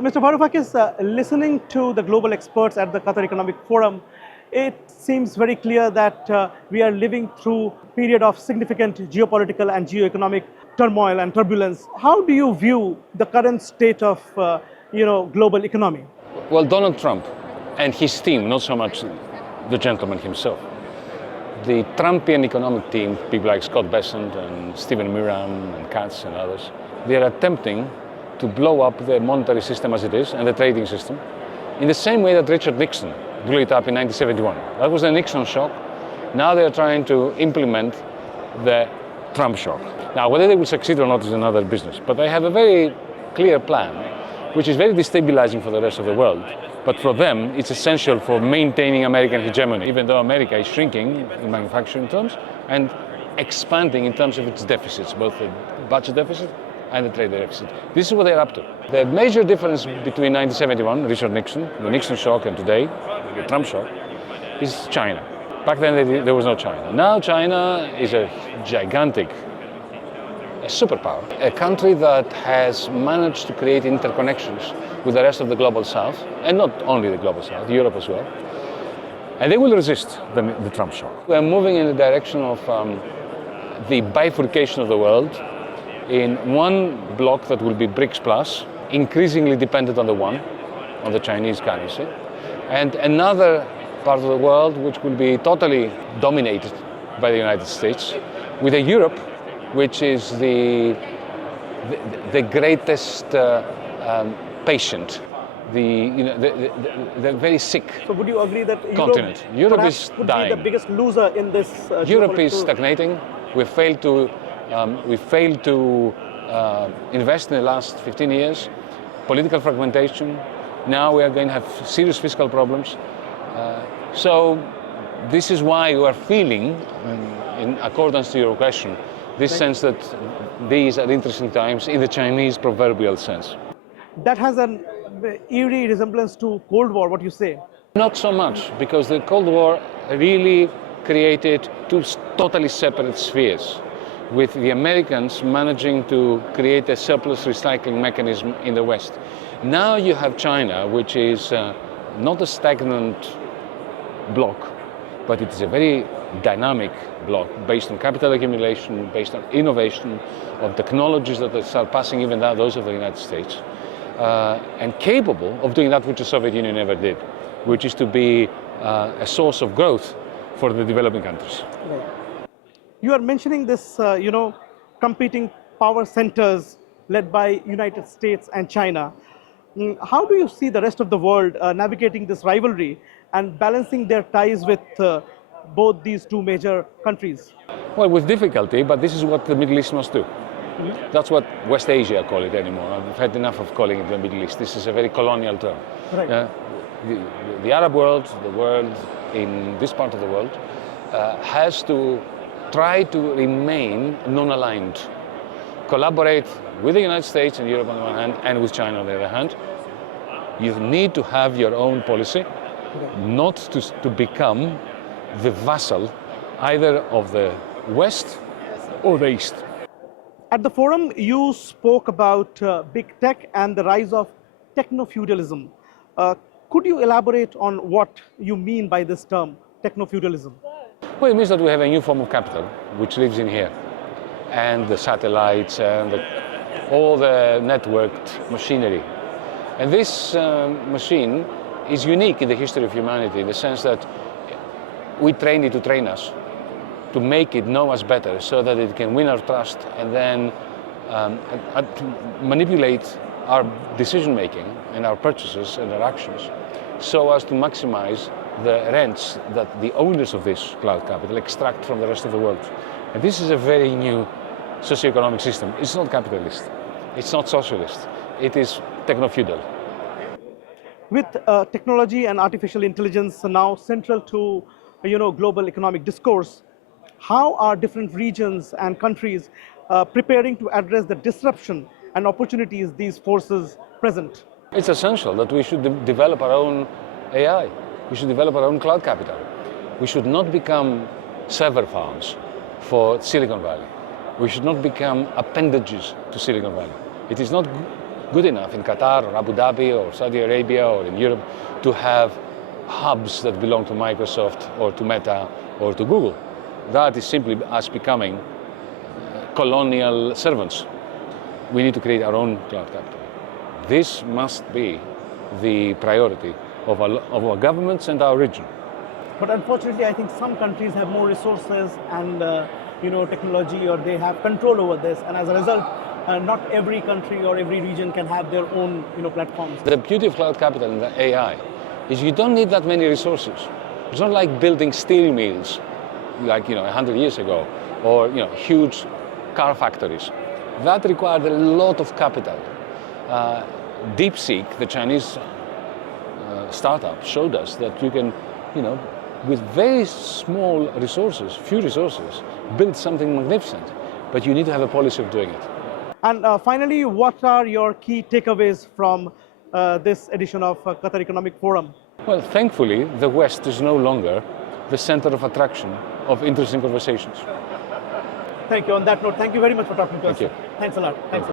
Mr. Varoufakis, listening to the global experts at the Qatar Economic Forum, it seems very clear that we are living through a period of significant geopolitical and geoeconomic turmoil and turbulence. How do you view the current state of global economy? Well, Donald Trump and his team, not so much the gentleman himself. The Trumpian economic team, people like Scott Bessent and Stephen Miram and Katz and others, they are attempting to blow up the monetary system as it is and the trading system in the same way that Richard Nixon blew it up in 1971. That was the Nixon shock. Now they are trying to implement the Trump shock. Now, whether they will succeed or not is another business, but they have a very clear plan, which is very destabilizing for the rest of the world. But for them, it's essential for maintaining American hegemony, even though America is shrinking in manufacturing terms and expanding in terms of its deficits, both the budget deficit and the trade deficit. This is what they're up to. The major difference between 1971, Richard Nixon, the Nixon shock, and today, the Trump shock, is China. Back then, there was no China. Now China is a gigantic superpower, a country that has managed to create interconnections with the rest of the global south, and not only the global south, Europe as well. And they will resist the Trump shock. We're moving in the direction of the bifurcation of the world in one bloc that will be BRICS plus, increasingly dependent on the Chinese currency, and another part of the world which will be totally dominated by the United States, with a Europe which is the greatest patient, the very sick continent. So would you agree that Europe is would dying. be the biggest loser in this Europe is stagnating. We failed to invest in the last 15 years. Political fragmentation. Now we are going to have serious fiscal problems. So this is why we are feeling, in accordance to your question, this sense that these are interesting times in the Chinese proverbial sense. That has an eerie resemblance to Cold War, what you say? Not so much, because the Cold War really created two totally separate spheres, with the Americans managing to create a surplus recycling mechanism in the West. Now you have China, which is not a stagnant bloc, but it's a very dynamic bloc based on capital accumulation, based on innovation, on technologies that are surpassing even those of the United States, and capable of doing that which the Soviet Union never did, which is to be a source of growth for the developing countries. Right. You are mentioning this, competing power centers led by United States and China. How do you see the rest of the world navigating this rivalry and balancing their ties with both these two major countries? Well, with difficulty, but this is what the Middle East must do. Mm-hmm. That's what West Asia call it anymore. I've had enough of calling it the Middle East. This is a very colonial term. Right. The Arab world, the world in this part of the world, has to try to remain non-aligned, collaborate with the United States and Europe on the one hand, and with China on the other hand. You need to have your own policy, not to become the vassal either of the West or the East. At the forum, you spoke about big tech and the rise of technofeudalism. Could you elaborate on what you mean by this term, technofeudalism? Well, it means that we have a new form of capital which lives in here, and the satellites and all the networked machinery. And this machine is unique in the history of humanity in the sense that we train it to train us, to make it know us better so that it can win our trust and then to manipulate our decision making and our purchases and our actions so as to maximize the rents that the owners of this cloud capital extract from the rest of the world. And this is a very new socioeconomic system. It's not capitalist, it's not socialist, it is techno-feudal. With technology and artificial intelligence now central to global economic discourse, how are different regions and countries preparing to address the disruption and opportunities these forces present? It's essential that we should develop our own AI. We should develop our own cloud capital. We should not become server farms for Silicon Valley. We should not become appendages to Silicon Valley. It is not good enough in Qatar or Abu Dhabi or Saudi Arabia or in Europe to have hubs that belong to Microsoft or to Meta or to Google. That is simply us becoming colonial servants. We need to create our own cloud capital. This must be the priority of our governments and our region. But unfortunately, I think some countries have more resources and technology, or they have control over this, and as a result, not every country or every region can have their own platforms. The beauty of cloud capital and the AI is you don't need that many resources. It's not like building steel mills like 100 years ago, or huge car factories. That required a lot of capital. DeepSeek, the Chinese startup, showed us that you can, with very small resources, few resources, build something magnificent. But you need to have a policy of doing it. And finally, what are your key takeaways from this edition of Qatar Economic Forum? Well, thankfully, the West is no longer the center of attraction of interesting conversations. Thank you. On that note, thank you very much for talking to us. Thank you. Thanks a lot. Thanks.